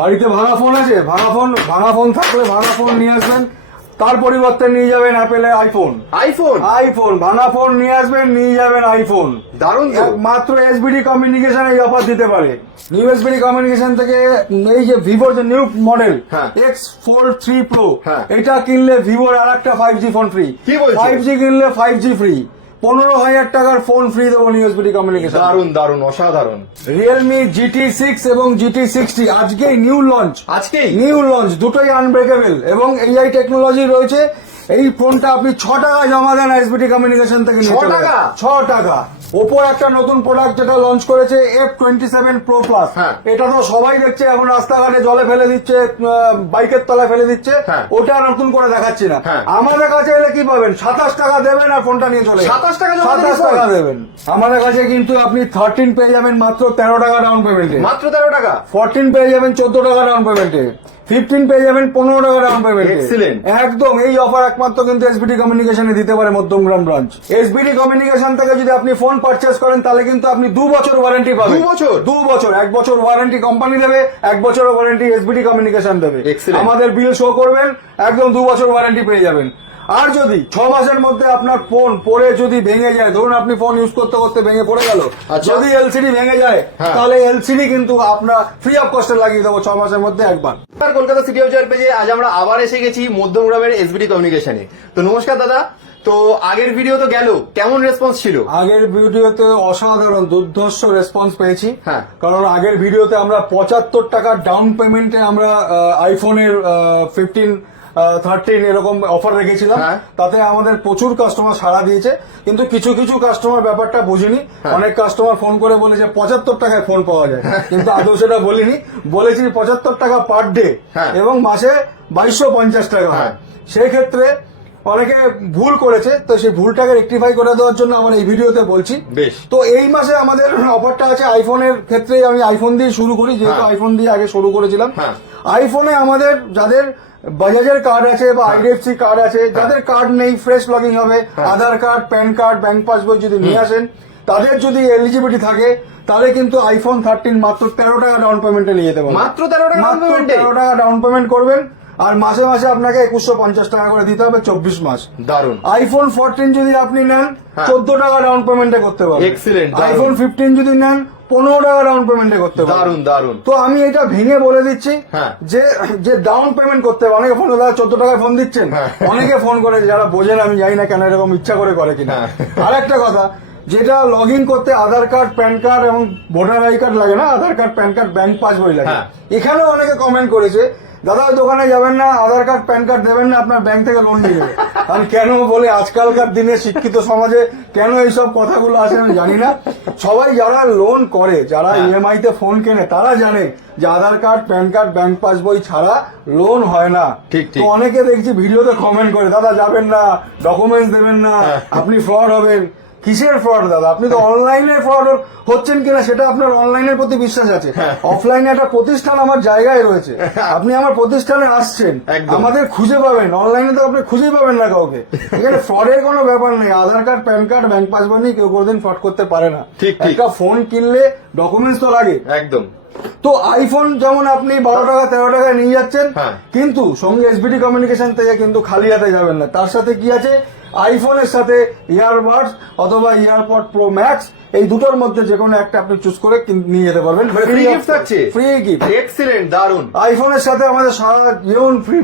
বাড়িতে ভাঙা ফোন আছে ভাঙা ফোন ভাঙা ফোন থাকলে ভাঙা ফোন নিয়ে আসবেন। তার পরিবর্তে নিয়ে যাবেন অ্যাপেলের আইফোন আইফোন আইফোন ভাঙা ফোন নিয়ে আসবেন নিয়ে যাবেন আইফোন দারুণ মাত্র এসবিডি কমিউনিকেশন এই অফার দিতে পারে। নিউ এসবিডি কমিউনিকেশন থেকে এই যে ভিভোর যে new model. X four three pro. এটা কিনলে ভিভোর আর একটা ফাইভ জি ফোন ফ্রি কি বলছো? ফাইভ জি কিনলে ফাইভ জি ফ্রি পনেরো হাজার টাকার ফোন ফ্রি দেবো নিউ এসবিডি কমিউনিকেশন দারুণ দারুণ অসাধারণ রিয়েলমি জিটি সিক্স এবং জিটি সিক্সটি আজকেই নিউ লঞ্চ আজকেই? নিউ লঞ্চ দুটোই আনব্রেকেবল এবং এআই টেকনোলজি রয়েছে এই ফোনটা আপনি ছ টাকা জমা দেন এসবিটি কমিউনিকেশন থেকে ছ টাকা? ছ টাকা। ওপো একটা নতুন প্রোডাক্ট যেটা লঞ্চ করেছে F twenty seven pro plus. এটা তো সবাই দেখছে এখন রাস্তাঘাটে জলে ফেলে দিচ্ছে বাইকের তলায় ফেলে দিচ্ছে। হ্যাঁ। ওটা নতুন করে দেখাচ্ছি না। হ্যাঁ। আমাদের কাছে এলে কি পাবেন? সাতাশ টাকা দেবেন আর ফোনটা নিয়ে চলে 27 টাকা সাতাশ টাকা দেবেন। আমাদের কাছে কিন্তু আপনি থার্টিন পেয়ে যাবেন মাত্র তেরো টাকা ডাউন পেমেন্টে মাত্র তেরো টাকা? ফোরটিন পেয়ে যাবেন চোদ্দ টাকা ডাউন পেমেন্টে ফিফটিন পেয়ে যাবেন পনেরো টাকা ডাউন পেমেন্ট একদম এই অফার একমাত্র কিন্তু এসবিডি কমিউনিকেশনে দিতে পারে মধ্যমগ্রাম ব্রাঞ্চ এসবিডি কমিউনিকেশন থেকে যদি আপনি ফোন পারচেস করেন তাহলে কিন্তু আপনি দু বছর ওয়ারেন্টি পাবেন। দু বছর? দু বছর। এক বছর ওয়ারেন্টি কোম্পানি দেবে এক বছর ওয়ারেন্টি এসবিডি কমিউনিকেশন দেবে। আমাদের বিল শো করবেন একদম দু বছর ওয়ারেন্টি পেয়ে যাবেন। আর যদি ছ মাসের মধ্যে আপনার ফোন পড়ে যদি ভেঙে যায় ধরুন আপনি ফোন ইউজ করতে করতে ভেঙে পড়ে গেল আচ্ছা। যদি এলসিডি ভেঙে যায় হ্যাঁ। তাহলে এলসিডি কিন্তু আপনার ফ্রি অফ কস্টে লাগিয়ে দেবো ছ মাসের মধ্যে একবার। কলকাতা সিটি অফিসার পেজে আজ আমরা আবার এসে গেছি মধ্যমগ্রামের এসবিডি কমিউনিকেশনে তো নমস্কার দাদা তো আগের ভিডিও তো গেল কেমন রেসপন্স ছিল আগের ভিডিওতে অসাধারণ দুর্ধর্ষ রেসপন্স পেয়েছি হ্যাঁ। কারণ আগের ভিডিওতে আমরা পঁচাত্তর টাকা ডাউন পেমেন্টে আমরা আইফোনের ফিফটিন থার্টিন এরকম অফার রেখেছিলাম হ্যাঁ। তাতে আমাদের প্রচুর কাস্টমার সাড়া দিয়েছে কিন্তু কিছু কিছু কাস্টমার ব্যাপারটা বুঝিনি হ্যাঁ। অনেক কাস্টমার ফোন করে বলেছে পঁচাত্তর টাকায় ফোন পাওয়া যায় কিন্তু আদৌ সেটা বলিনি বলেছি পঁচাত্তর টাকা পার ডে হ্যাঁ। এবং মাসে বাইশশো পঞ্চাশ টাকা হয় হ্যাঁ। সেই ক্ষেত্রে অনেকে ভুল করেছে তো সেই ভুলটাকে রেকটিফাই করে দেওয়ার জন্য আমরা এই ভিডিওতে বলছি বেশ। তো এই মাসে আমাদের অফারটা আছে আইফোনের ক্ষেত্রে আমি আইফোন দিয়ে শুরু করি যেহেতু হ্যাঁ। আইফোন দিয়ে আগে শুরু করেছিলাম হ্যাঁ। আইফোনে আমাদের যাদের বাজাজের কার্ড আছে বা আইডিএফসি কার্ড আছে যাদের কার্ড নেই ফ্রেশ লগিং হবে হ্যাঁ। Aadhaar card PAN card bank passbook যদি নিয়ে আসেন তাদের যদি এলিজিবিলিটি থাকে তাহলে কিন্তু আইফোন থার্টিন মাত্র তেরো টাকা ডাউন পেমেন্টে নিয়ে যেতে পারবেন মাত্র 13 টাকা down মাত্র payment এ? তেরো টাকা ডাউন পেমেন্ট করবেন আর মাসে মাসে আপনাকে একুশশো পঞ্চাশ টাকা করে দিতে হবে চব্বিশ মাস দারুণ আইফোন ফোরটিন যদি আপনি নেন হ্যাঁ। চোদ্দ টাকা ডাউন পেমেন্টে করতে পারবেন Excellent, দারুণ। আইফোন ফিফটিন যদি নেন পনেরো টাকা ডাউন পেমেন্টে করতে পারবেন দারুণ দারুণ তো আমি এটা ভেঙে বলে দিচ্ছি হ্যাঁ। যে যে ডাউন পেমেন্ট করতে হবে অনেকে ফোন দাদা চোদ্দ টাকায় ফোন দিচ্ছেন হ্যাঁ। অনেকে ফোন করে যারা বোঝেন আমি জানি না কেন এরকম ইচ্ছা করে করে কিনা। আর একটা কথা যেটা লগ ইন করতে আধার কার্ড প্যান কার্ড এবং ভোটার আই কার্ড লাগে না Aadhaar card PAN card bank passbook লাগে। এখানেও অনেকে কমেন্ট করেছে দাদা ওই দোকানে যাবেন না আধার কার্ড প্যান কার্ড দেবেন না আপনার ব্যাংক থেকে লোন নিয়ে যাবে আমি কেন বলে আজকালকার দিনে শিক্ষিত সমাজে কেন এইসব কথাগুলো আছে আমি জানি না সবাই যারা লোন করে যারা হ্যাঁ। ইএমআই তে ফোন কেনে তারা জানে যে Aadhaar card PAN card bank passbook ছাড়া লোন হয় না ঠিক, ঠিক। তো অনেকে দেখছি ভিডিওতে কমেন্ট করে দাদা যাবেন না ডকুমেন্টস দেবেন না হ্যাঁ। আপনি ফ্রড হবেন কিসের ফ্রড দাদা? আপনি তো অনলাইনে ফ্রড হচ্ছেন কিনা সেটা আপনার অনলাইনের প্রতি বিশ্বাস আছে। হ্যাঁ। অফলাইনে একটা প্রতিষ্ঠান আমার জায়গায় রয়েছে। আপনি আমার প্রতিষ্ঠানে আসছেন। একদম। আমাদের খুঁজে পাবেন। অনলাইনে তো আপনি খুঁজেই পাবেন না কাউকে। এখানে ফ্রডের কোনো ব্যাপার নেই। Aadhaar card PAN card bank passbook নিয়ে কেউ কোনোদিন ফ্রড করতে পারে না। ঠিক। একটা ফোন কিনলে ডকুমেন্টস তো লাগে। একদম। তো আইফোন যেমন আপনি বারো টাকা তেরো টাকায় নিয়ে যাচ্ছেন হ্যাঁ। কিন্তু সঙ্গে এসবিডি কমিউনিকেশন থেকে কিন্তু খালি হাতে যাবেন না তার সাথে কি আছে আইফোনের সাথে ইয়ারবাডস অথবা ইয়ারপড প্রো ম্যাক্স এই দুটোর মধ্যে যে কোনো একটা আপনি চুজ করে নিয়ে যেতে পারবেন মানে free gift থাকছে? ফ্রি গিফট এক্সিলেন্ট দারুণ আইফোনের সাথে আমাদের সারা জীবন ফ্রি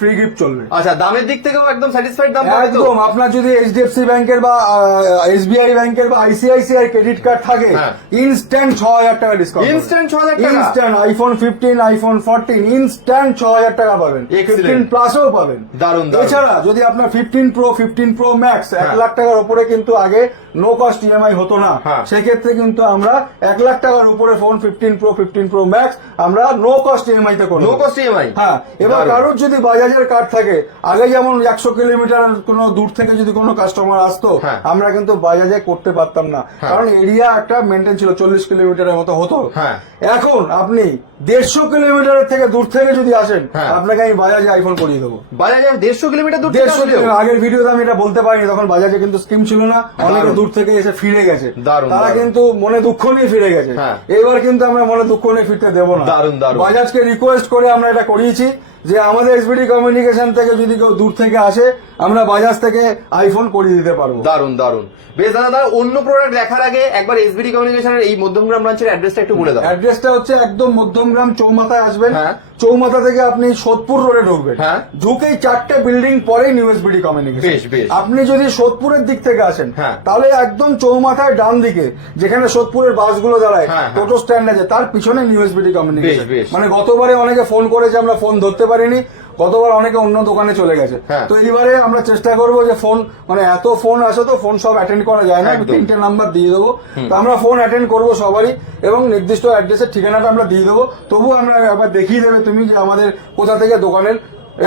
ফ্রি গিফট চলবে আচ্ছা দামের দিক থেকেও একদম স্যাটিসফাইড দাম একদম আপনার যদি এইচডিএফসি ব্যাংকের বা এসবিআই ব্যাংকের বা আইসিআইসিআই ক্রেডিট কার্ড থাকে। ইনস্ট্যান্ট ছ হাজার টাকা ডিসকাউন্ট Instant 6,000 টাকা? Instant iPhone fifteen iPhone fourteen instant ছ হাজার টাকা পাবেন. ফিফটিন প্লাসও পাবেন দারুণ। এছাড়া যদি আপনার fifteen pro fifteen pro max এক হ্যাঁ। লাখ টাকার উপরে কিন্তু আগে নো কস্ট ইএমআই হতো না হ্যাঁ। সেক্ষেত্রে কিন্তু আমরা এক লাখ টাকার উপরে phone fifteen pro fifteen pro max আমরা নো কস্ট ইএমআই তে করব নো কস্ট ইএমআই হ্যাঁ এবার। কারোর যদি বাজাজের কার্ড থাকে আগে যেমন একশো কিলোমিটার কোনো দূর থেকে যদি কোনো কাস্টমার আসতো হ্যাঁ। আমরা কিন্তু বাজাজে করতে পারতাম না হ্যাঁ। কারণ এরিয়া একটা মেনটেন ছিল চল্লিশ কিলোমিটারের মতো হতো। এখন আপনি দেড়শো কিলোমিটারের থেকে দূর থেকে যদি আসেন। আপনাকে আমি বাজাজে আইফোন করিয়ে দেবো বাজারে দেড়শো কিলোমিটার দূর দেড়শো আগের ভিডিওতে আমি এটা বলতে পারিনি তখন বাজাজে কিন্তু স্কিম ছিল না অনেকে। দূর দূর থেকে এসে ফিরে গেছে। তারা কিন্তু মনে দুঃখ নিয়ে ফিরে গেছে। হ্যাঁ। এবার কিন্তু আমরা মনে দুঃখ নিয়ে ফিরতে দেবো না। বাজাজকে রিকোয়েস্ট করে আমরা এটা করিয়েছি। যে আমাদের এসবিডি কমিউনিকেশন থেকে যদি কেউ দূর থেকে আসে আমরা বাজাজ থেকে আইফোন করিয়ে দিতে পারব দারুণ দারুণ বেশ দাদা দাদা অন্য প্রোডাক্ট দেখার আগে একবার এসবিডি কমিউনিকেশনের এই মধ্যমগ্রাম ব্রাঞ্চের অ্যাড্রেসটা একটু বলে দাও অ্যাড্রেসটা হচ্ছে একদম মধ্যমগ্রাম চৌমাথায় আসবেন হ্যাঁ। চৌমাথা থেকে আপনি সোদপুর রোডে ঢুকবেন হ্যাঁ। ঢুকেই চারটে বিল্ডিং পরেই নিউ এসবিডি কমিউনিকেশন বেশ, বেশ। আপনি যদি সোদপুরের দিক থেকে আসেন হ্যাঁ। তাহলে একদম চৌমাথায় ডান দিকে যেখানে সোদপুরের বাসগুলো দাঁড়ায় হ্যাঁ, হ্যাঁ। টোটো স্ট্যান্ড আছে তার পিছনে নিউ এসবিডি কমিউনিকেশন। মানে গতবারে অনেকে ফোন করেছে আমরা ফোন ধরতে পারিনি গতবার অনেকে অন্য দোকানে চলে গেছে হ্যাঁ। তো এইবারে আমরা চেষ্টা করব যে ফোন মানে এত ফোন আছে তো ফোন সব অ্যাটেন্ড করা যায় না তিনটে নাম্বার দিয়ে দেবো তো আমরা ফোন অ্যাটেন্ড করব সবারই এবং নির্দিষ্ট অ্যাড্রেসের ঠিকানাটা আমরা দিয়ে দেবো তবু আমরা আবার দেখিয়ে দেবে তুমি যে আমাদের কোথা থেকে দোকানের।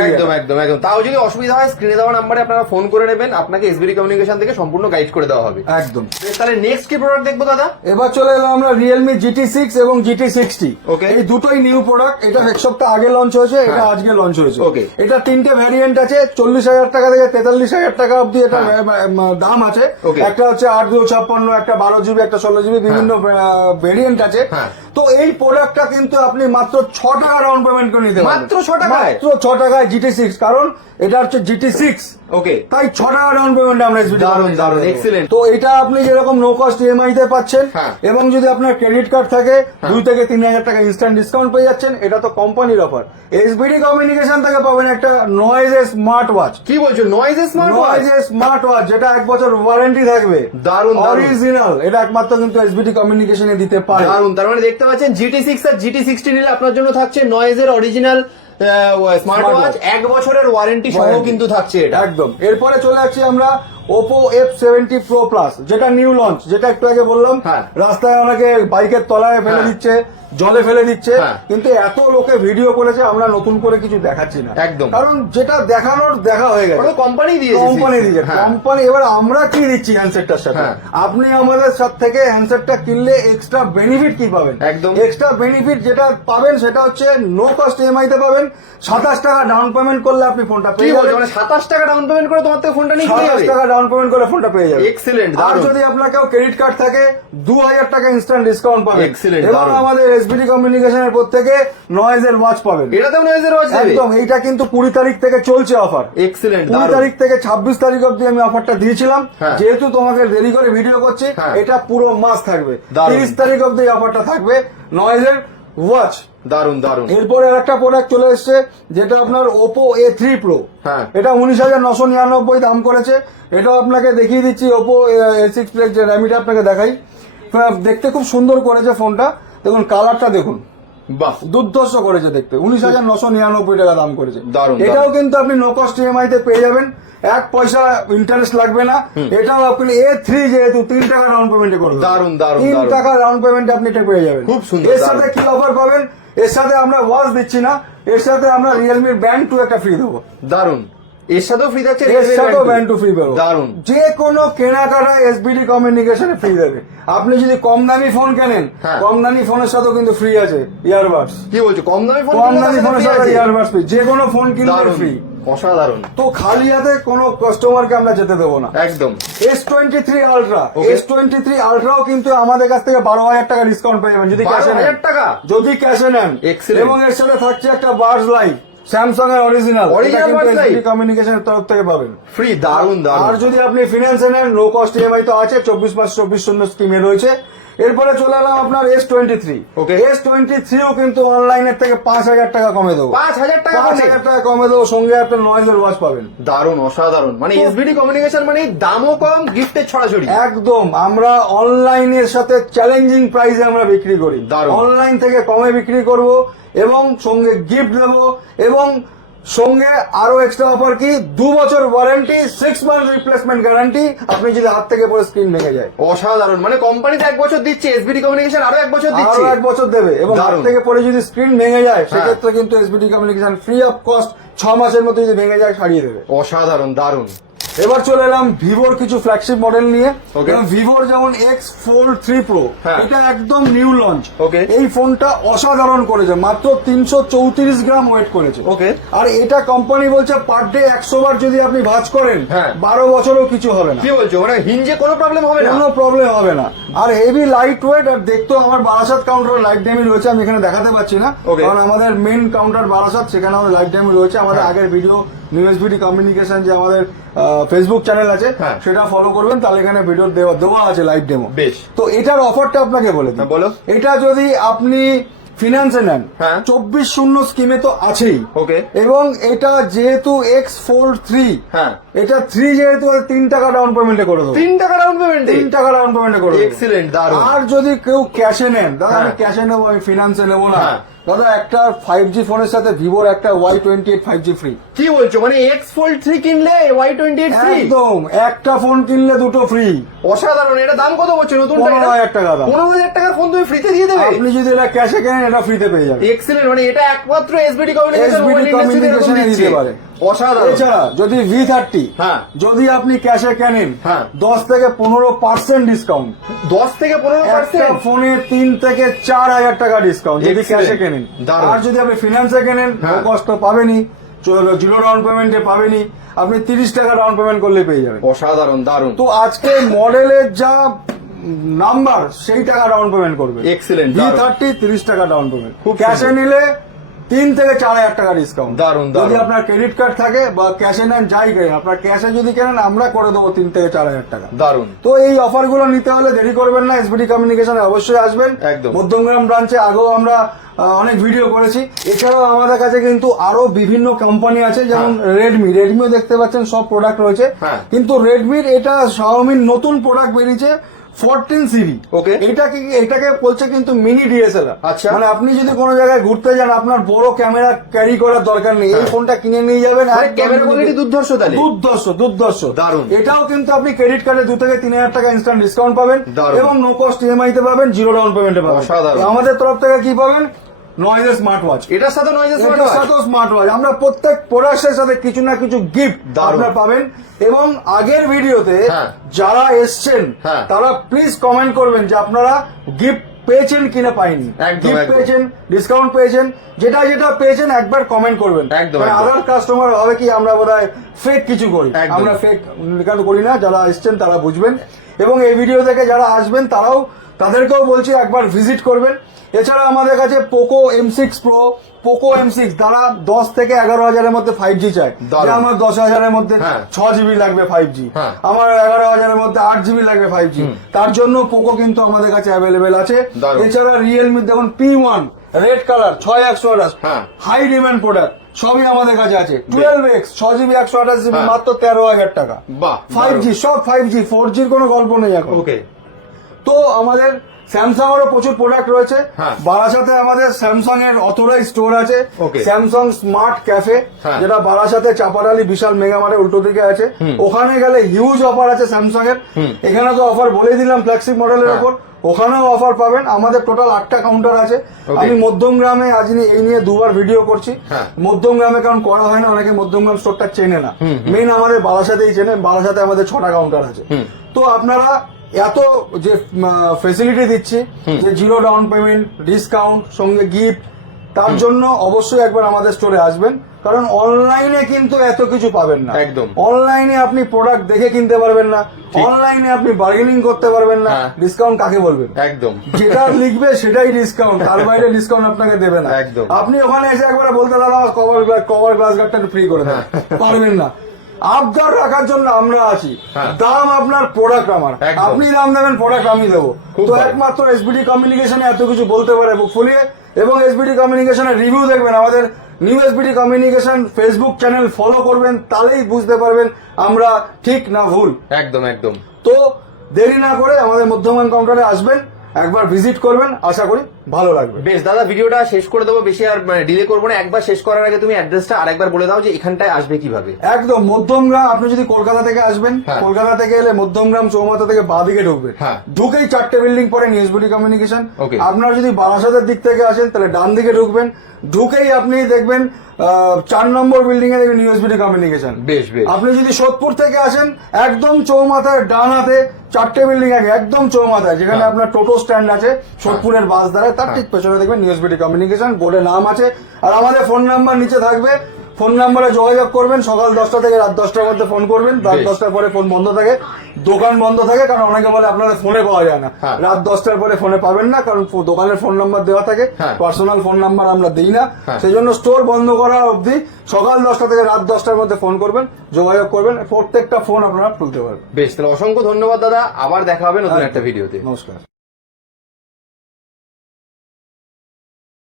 একদম একদম একদম। তাও যদি অসুবিধা হয় স্ক্রিনে দেওয়া নাম্বারে আপনারা ফোন করে নেবেন। আপনাকে এসবিডি কমিউনিকেশন থেকে সম্পূর্ণ গাইড করে দেওয়া হবে। একদম। তাহলে নেক্সট কি প্রোডাক্ট দেখব দাদা? এবার চলে এলাম আমরা রিয়েলমি জিটি সিক্স এবং জিটি সিক্সটি Okay. এই দুটোই নিউ প্রোডাক্ট এটা এক সপ্তাহ আগে লঞ্চ হয়েছে এটা হ্যাঁ। আজকে লঞ্চ হয়েছে। Okay. এটা তিনটে ভ্যারিয়েন্ট আছে চল্লিশ হাজার টাকা থেকে তেতাল্লিশ হাজার টাকা অব্দি এটা হ্যাঁ। দাম আছে। একটা হচ্ছে আট দু ছাপ্পান্ন একটা বারো জিবি একটা ষোলো জিবি বিভিন্ন ভেরিয়েন্ট আছে। হ্যাঁ। তো এই প্রোডাক্টটা কিন্তু আপনি মাত্র ছ টাকা ডাউন পেমেন্ট করে নিতে মাত্র ছ টাকায়? মাত্র ছ টাকায় জিটি সিক্স কারণ এটা হচ্ছে জিটি সিক্স ওকে তাই ছ টাকা ডাউন পেমেন্ট আমরা দারুণ, দেবো। excellent। তো এটা আপনি যেরকম নো কস্ট ইএমআই তে পাচ্ছেন হ্যাঁ। এবং যদি আপনার ক্রেডিট কার্ড থাকে দুই থেকে তিন হাজার টাকা ইনস্ট্যান্ট ডিসকাউন্ট পেয়ে যাচ্ছেন এটা তো কোম্পানির অফার এসবিডি কমিউনিকেশন থেকে পাবেন একটা নয়েজে স্মার্ট ওয়াচ কি বলছো নয়েজ স্মার্ট ওয়াচ নয়েজে স্মার্ট ওয়াচ যেটা এক বছর ওয়ারেন্টি থাকবে দারুণ। অরিজিনাল এটা একমাত্র কিন্তু এসবিডি কমিউনিকেশনে দিতে পারে দারুণ তার মানে দেখতে পাচ্ছেন জিটি সিক্স আর জিটি সিক্সটি নিলে আপনার জন্য থাকছে নয়েজের অরিজিনাল স্মার্ট ওয়াচ এক বছরের ওয়ারেন্টি সহ কিন্তু থাকছে এটা। একদম। এরপরে চলে আসছি আমরা Oppo F seventy pro plus যেটা নিউ লঞ্চ যেটা একটু আগে বললাম। হ্যাঁ। রাস্তায় অনেকে বাইকের তলায় ফেলে হ্যাঁ। দিচ্ছে। জলে ফেলে দিচ্ছে হ্যাঁ। কিন্তু এত লোকে ভিডিও করেছে আমরা নতুন করে কিছু দেখাচ্ছি না। একদম। কারণ যেটা দেখানোর দেখা হয়ে গেছে। কোম্পানি দিয়েছে। কোম্পানি দিয়েছে। হ্যাঁ। কোম্পানি এবার আমরা কি দিচ্ছি হ্যান্ডসেটটার সাথে? হ্যাঁ। আপনি আমাদের সাথে থেকে হ্যান্ডসেটটা কিনলে এক্সট্রা বেনিফিট কি পাবেন? একদম। এক্সট্রা বেনিফিট যেটা পাবেন সেটা হচ্ছে নো কস্ট ইএমআই তে পাবেন। সাতাশ টাকা ডাউন পেমেন্ট করলে আপনি ফোনটা পেয়ে যাবেন। মানে সাতাশ টাকা ডাউন পেমেন্ট করে তোমার থেকে ফোনটা নিয়ে সাতাশ টাকা ডাউন পেমেন্ট করে ফোনটা পেয়ে যাবেন। এক্সিলেন্ট আর যদি আপনার কেউ ক্রেডিট কার্ড থাকে দু হাজার টাকা ইনস্ট্যান্ট ডিসকাউন্ট পাবেন। এক্সিলেন্ট এবং আমাদের এসবিডি কমিউনিকেশনের প্রত্যেকে নয়েজের ওয়াচ পাবেন। এটাতেও নয়েজের ওয়াচ একদম এইটা কিন্তু কুড়ি তারিখ থেকে চলছে অফার এক্সিলেন্ট কুড়ি তারিখ থেকে ছাব্বিশ তারিখ অব্দি আমি অফারটা দিয়েছিলাম। হ্যাঁ। যেহেতু তোমাকে দেরি করে ভিডিও করছি হ্যাঁ। এটা পুরো মাস থাকবে। তিরিশ তারিখ অব্দি অফারটা থাকবে। নয়েজের ওয়াচ দারুণ দারুণ এরপরে আরেকটা প্রোডাক্ট চলে এসছে যেটা আপনার ওপো এ থ্রি প্রো হ্যাঁ। এটা উনিশ হাজার নশো নিরানব্বই দাম করেছে। এটা আপনাকে দেখিয়ে দিচ্ছি ওপো এ সিক্স প্লেক্স যে র্যামিটা আপনাকে দেখাই। দেখতে খুব সুন্দর করেছে ফোনটা দেখুন কালারটা দেখুন। বাহ। দুর্ধর্ষ করেছে দেখতে। উনিশ হাজার নশো নিরানব্বই টাকা দাম করেছে। এটাও কিন্তু আপনি নো কস্ট ইএমআই তে পেয়ে যাবেন। এক পয়সা ইন্টারেস্ট লাগবে না। এটাও আপনি এ থ্রি যেহেতু তিন টাকা ডাউন পেমেন্ট করবেন। দারুণ, দারুণ, তিন। টাকা ডাউন পেমেন্ট আপনি এটা পেয়ে যাবেন। খুব সুন্দর, এর সাথে কি অফার পাবেন? এর সাথে আমরা ওয়াচ দিচ্ছি না। এর সাথে আমরা রিয়েলমির ব্যান্ড টু একটা ফ্রি দেবো। দারুণ এর সাথেও ফ্রি থাকছে এর সাথেও ব্যান্ড টু ফ্রি দেবো দারুণ যে কোনো কেনাকাটা এসবিডি কমিউনিকেশনে ফ্রি দেবে। আপনি যদি কম দামি ফোন কেনেন হ্যাঁ। কম দামি ফোনের সাথেও কিন্তু ফ্রি আছে ইয়ারবাডস কি বলছো? কম দামি ফোন কম দামি ফোনের সাথে ইয়ারবাডস ফ্রি যে কোনো ফোন কিনলে ফ্রি অসাধারণ। তো খালি হাতে কোনো কাস্টমারকে আমরা যেতে দেবো না। একদম। S twenty three ultra S twenty three আলট্রাও কিন্তু আমাদের কাছ থেকে বারো হাজার টাকা ডিসকাউন্ট পেয়ে যাবেন। যদি ক্যাশে নেন। টাকা? যদি ক্যাশে নেন. এবং এর সাথে থাকছে একটা বার্স লাইট স্যামসাং এর অরিজিনাল Buds Light? কমিউনিকেশনের তরফ থেকে পাবেন। ফ্রি দারুণ আর দারুণ যদি আপনি ফিনান্সে নেন লো কস্ট ইএমআই তো আছে চব্বিশ পাঁচ চব্বিশ শূন্য স্কিমে রয়েছে। এরপরে চলে এলাম আপনার S twenty three okay S twenty থ্রিও কিন্তু অনলাইনের থেকে পাঁচ হাজার টাকা কমে দেবো। পাঁচ হাজার টাকা পাঁচ হাজার টাকা কমে দেবো সঙ্গে একটা নয়েজের ওয়াচ পাবেন। দারুণ অসাধারণ। মানে এসবিডি কমিউনিকেশন মানে দামও কম গিফটের ছড়াছড়ি। একদম আমরা অনলাইনের সাথে চ্যালেঞ্জিং প্রাইসে আমরা বিক্রি করি। দারুণ। অনলাইন থেকে কমে বিক্রি করব এবং সঙ্গে গিফট দেবো এবং সঙ্গে আরও এক্সট্রা অফার কি? দু বছর warranty six month replacement guarantee আপনি যদি হাত থেকে পরে স্ক্রিন ভেঙে যায়। অসাধারণ। মানে কোম্পানিতে এক বছর দিচ্ছে এসবিডি কমিউনিকেশন আরও এক বছর আরও দিচ্ছে এক বছর দেবে এবং হাত থেকে পরে যদি স্ক্রিন ভেঙে যায় হ্যাঁ। সেক্ষেত্রে কিন্তু SBD communication free of cost ছ মাসের মধ্যে যদি ভেঙে যায় সারিয়ে দেবে। অসাধারণ দারুণ এবার চলে এলাম ভিভোর কিছু ফ্ল্যাগশিপ মডেল নিয়ে ভিভোর যেমন এক্স ফোর থ্রি প্রো। এটা একদম নিউ লঞ্চ. এই ফোনটা অসাধারণ করেছে মাত্র তিনশো চৌত্রিশ গ্রাম ওয়েট করেছে Okay. আর এটা কোম্পানি বলছে পার ডে একশো বার যদি আপনি ভাঁজ করেন হ্যাঁ। বারো বছরও কিছু হবে না কি বলছো মানে হিঞ্জে কোনো প্রবলেম হবে না কোনো প্রবলেম হবে না আর হেভি লাইট ওয়েট আর দেখতেও আমার বারাসাত কাউন্টার লাইট ড্যামি রয়েছে আমি এখানে দেখাতে পাচ্ছি না. কারণ আমাদের মেন কাউন্টার বারাসাত সেখানে আমাদের লাইট ড্যামি রয়েছে আমাদের হ্যাঁ। আগের ভিডিও নিউজ বিডি কমিউনিকেশন যে আমাদের ফেসবুক চ্যানেল আছে হ্যাঁ। সেটা ফলো করবেন তাহলে এখানে ভিডিও দেওয়া দেওয়া আছে লাইভ ডেমো বেশ। তো এটার অফারটা আপনাকে বলে দিই হ্যাঁ, বলো। এটা যদি আপনি ফিনান্সে নেন হ্যাঁ। চব্বিশ শূন্য স্কিমে তো আছেই। Okay. এবং এটা যেহেতু এক্স ফোর থ্রি হ্যাঁ। এটা থ্রি যেহেতু তিন টাকা ডাউন পেমেন্টে করে দেবো। তিন টাকা ডাউন পেমেন্ট তিন টাকা ডাউন পেমেন্টে করে। Excellent, আর যদি কেউ ক্যাশে নেন দাদা আমি। ক্যাশে নেব আমি ফিনান্সে নেব না। হ্যাঁ। দাদা একটা ফাইভ জি ফোনের সাথে ভিভোর একটা Y twenty eight five G free কি বলছো? মানে এক্স ফোল্ড থ্রি কিনলে ওয়াই টোয়েন্টি এইট ফ্রি একদম। একটা ফোন কিনলে দুটো ফ্রি অসাধারণ। এটা দাম কত বলছো? নতুন পনেরো হাজার টাকা। পনেরো হাজার টাকার ফোন তুমি ফ্রিতে দিয়ে দেবে? আপনি যদি এটা ক্যাশে কেনেন এটা ফ্রিতে পেয়ে যাবেন এক্সেলেন্ট মানে এটা একমাত্র এসবিডি কমিউনিকেশন communication দিতে পারে। অসাধারণ এছাড়া যদি ভি থার্টি হ্যাঁ। যদি আপনি ক্যাশে কেনেন হ্যাঁ। দশ থেকে পনেরো পার্সেন্ট ডিসকাউন্ট দশ থেকে পনেরো পার্সেন্ট ফোনে তিন থেকে চার হাজার টাকা ডিসকাউন্ট যদি ক্যাশে কেনেন। আর যদি আপনি ফিনান্সে কেনেন। কষ্ট পাবেনই জিরো ডাউন পেমেন্টে পাবেনই আপনি তিরিশ টাকা ডাউন পেমেন্ট করলে পেয়ে যাবেন অসাধারণ দারুণ তো আজকে মডেলের যা নাম্বার সেই টাকা ডাউন পেমেন্ট করবে। Excellent, ভি থার্টি তিরিশ টাকা ডাউন পেমেন্ট খুব ক্যাশে নিলে তিন থেকে চার হাজার টাকা ডিসকাউন্ট দারুণ যদি আপনার ক্রেডিট কার্ড থাকে বা ক্যাশে নেন যাই কেনেন আপনার ক্যাশে যদি কেনেন আমরা করে দেবো তিন থেকে চার হাজার টাকা। দারুণ। তো এই অফারগুলো নিতে হলে দেরি করবেন না এসবিডি কমিউনিকেশনে অবশ্যই আসবেন। একদম। মধ্যমগ্রাম ব্রাঞ্চে আগেও আমরা অনেক ভিডিও করেছি। এছাড়াও আমাদের কাছে কিন্তু আরও বিভিন্ন কোম্পানি আছে যেমন রেডমি রেডমিও দেখতে পাচ্ছেন সব প্রোডাক্ট রয়েছে। হ্যাঁ। কিন্তু রেডমির এটা শাওমির নতুন প্রোডাক্ট বেরিয়েছে। ফোরটিন সিরি ওকে এটা কি এটাকে বলছে কিন্তু মিনি ডিএসএলআর আচ্ছা। মানে আপনি যদি কোনো জায়গায় ঘুরতে যান আপনার বড় ক্যামেরা ক্যারি করার দরকার নেই। এই ফোনটা কিনে নিয়ে যাবেন আর ক্যামেরা কোয়ালিটি দুর্ধর্ষ তাহলে। দুর্দর্শ দুর্দর্শ দারুণ। এটাও কিন্তু আপনি ক্রেডিট কার্ডে দু থেকে তিন হাজার টাকা ইনস্ট্যান্ট ডিসকাউন্ট পাবেন এবং নো কস্ট ইএমআই তে পাবেন জিরো ডাউন পেমেন্টে পাবেন। আমাদের তরফ থেকে কি পাবেন? নয়েজের স্মার্ট ওয়াচ এটার সাথে নয় এটার সাথেও স্মার্ট ওয়াচ আমরা প্রত্যেক প্রোডাক্টের সাথে কিছু না কিছু গিফট আপনারা পাবেন। এবং আগের ভিডিওতে হ্যাঁ। যারা এসছেন হ্যাঁ। তারা প্লিজ কমেন্ট করবেন যে আপনারা গিফট পেয়েছেন কিনা পাইনি। গিফট পেয়েছেন ডিসকাউন্ট পেয়েছেন যেটা যেটা পেয়েছেন একবার কমেন্ট করবেন। একদম, আদার কাস্টমার হবে কি আমরা বোধহয় ফেক কিছু করি। আমরা ফেক কেন করি না যারা এসছেন তারা বুঝবেন। এবং এই ভিডিও থেকে যারা আসবেন তারাও তাদেরকেও বলছি একবার ভিজিট করবেন। এছাড়া আমাদের কাছে Poco M six pro Poco M six তারা দশ থেকে এগারো হাজারের মধ্যে ফাইভ জি চায়। আমার দশ হাজারের মধ্যে হ্যাঁ। ছ জিবি লাগবে ফাইভ জি হ্যাঁ। আমার এগারো হাজারের মধ্যে আট জিবি লাগবে ফাইভ জি তার জন্য পোকো কিন্তু আমাদের কাছে অ্যাভেলেবেল আছে। এছাড়া রিয়েলমি দেখুন পি ওয়ান রেড কালার ছয় একশো আঠাশ। হাই ডিমান্ড প্রোডাক্ট সবই আমাদের কাছে আছে। টুয়েলভ এক্স ছ জিবি একশো আঠাশ জিবি হ্যাঁ। মাত্র তেরো হাজার টাকা। ফাইভ জি সব ফাইভ জি ফোর জির কোনো গল্প নেই এখন। ওকে আমাদের স্যামসাং এরও প্রচুর প্রোডাক্ট রয়েছে। হ্যাঁ। বারাসাতে আমাদের স্যামসাং এর অথরাইজ স্টোর আছে স্যামসাং স্মার্ট ক্যাফে হ্যাঁ। যেটা বারাসাতে চাপাডালি বিশাল মেগামার্টের উল্টো দিকে আছে। ওখানে গেলে হিউজ অফার আছে স্যামসাং এর এখানে তো অফার বলে দিলাম ফ্ল্যাগশিপ মডেলের। উপর ওখানেও অফার পাবেন। আমাদের টোটাল আটটা কাউন্টার আছে. আমি মধ্যমগ্রামে আজ এই নিয়ে দুবার ভিডিও করছি। হ্যাঁ। মধ্যমগ্রামে কারণ করা হয় না অনেকে মধ্যমগ্রাম স্টোরটা চেনে না। মেন আমাদের বারাসাতেই চেনে। বারাসাতে আমাদের ছটা কাউন্টার আছে। তো আপনারা এত যে ফেসিলিটি দিচ্ছে যে জিরো ডাউন পেমেন্ট ডিসকাউন্ট সঙ্গে গিফট তার জন্য অবশ্যই একবার আমাদের স্টোরে আসবেন। কারণ অনলাইনে কিন্তু এত কিছু পাবেন না। একদম। অনলাইনে আপনি প্রোডাক্ট দেখে কিনতে পারবেন না। অনলাইনে আপনি বার্গেনিং করতে পারবেন না। হ্যাঁ। ডিসকাউন্ট কাকে বলবেন? একদম। যেটা লিখবে সেটাই ডিসকাউন্ট তার বাইরে ডিসকাউন্ট আপনাকে দেবে না। একদম। আপনি ওখানে এসে একবার বলতে দাদা কভার কভার গ্লাস গার্ডটা ফ্রি করে দেন। পারবেন না। আবদার রাখার জন্য আমরা আছি। হ্যাঁ। দাম আপনার প্রোডাক্ট আমার। আপনি দাম দেবেন প্রোডাক্ট আমি দেবো। তো। একমাত্র এসবিডি কমিউনিকেশনে এত কিছু বলতে পারে বুক ফুলিয়ে। এবং এসবিডি কমিউনিকেশনের রিভিউ দেখবেন আমাদের new SBD communication Facebook channel follow করবেন তাহলেই বুঝতে পারবেন আমরা ঠিক না ভুল। একদম একদম। তো দেরি না করে আমাদের মধ্যমান কাউন্টারে আসবেন একবার ভিজিট করবেন আশা করি ভালো লাগবে। বেশ দাদা ভিডিওটা শেষ করে দেবো। বেশি আর ডিলে করব না। একবার শেষ করার আগে তুমি অ্যাড্রেসটা আরেকবার বলে দাও যে এখানটায় আসবে কীভাবে। একদম মধ্যমগ্রাম আপনি যদি কলকাতা থেকে আসবেন হ্যাঁ। কলকাতা থেকে এলে মধ্যমগ্রাম চৌমাথা থেকে বাদিকে ঢুকবেন হ্যাঁ। ঢুকেই চারটে বিল্ডিং পরে নিউজবিডি কমিউনিকেশন. আপনার যদি বারাসাতের দিক থেকে আসেন তাহলে ডান দিকে ঢুকবেন। ঢুকেই আপনি দেখবেন চার নম্বর বিল্ডিং এ দেখবেন নিউজবিডি কমিউনিকেশন বেশ বেশ। আপনি যদি সোদপুর থেকে আসেন একদম চৌমাথায় ডান হাতে চারটে বিল্ডিং আগে একদম চৌমাথায় যেখানে হ্যাঁ। আপনার টোটো স্ট্যান্ড আছে সোদপুরের বাস দাঁড়ায় তার ঠিক পেছনে দেখবেন নিউজবিডি কমিউনিকেশন বোর্ডে নাম আছে আর আমাদের ফোন নাম্বার নিচে থাকবে। ফোন নাম্বারে যোগাযোগ করবেন সকাল দশটা থেকে রাত দশটার মধ্যে ফোন করবেন রাত দশটার পরে ফোন বন্ধ থাকে দোকান বন্ধ থাকে কারণ অনেকে বলে আপনাদের ফোনে পাওয়া যায় না। হ্যাঁ। রাত দশটার পরে ফোনে পাবেন না কারণ দোকানের ফোন নাম্বার দেওয়া থাকে হ্যাঁ। পার্সোনাল ফোন নাম্বার আমরা দিই না। হ্যাঁ। সেই জন্য স্টোর বন্ধ করা অবধি সকাল দশটা থেকে রাত দশটার মধ্যে ফোন করবেন যোগাযোগ করবেন প্রত্যেকটা ফোন আপনারা তুলতে পারবেন। বেশ তাহলে অসংখ্য ধন্যবাদ দাদা আবার দেখা হবে নতুন একটা ভিডিওতে নমস্কার।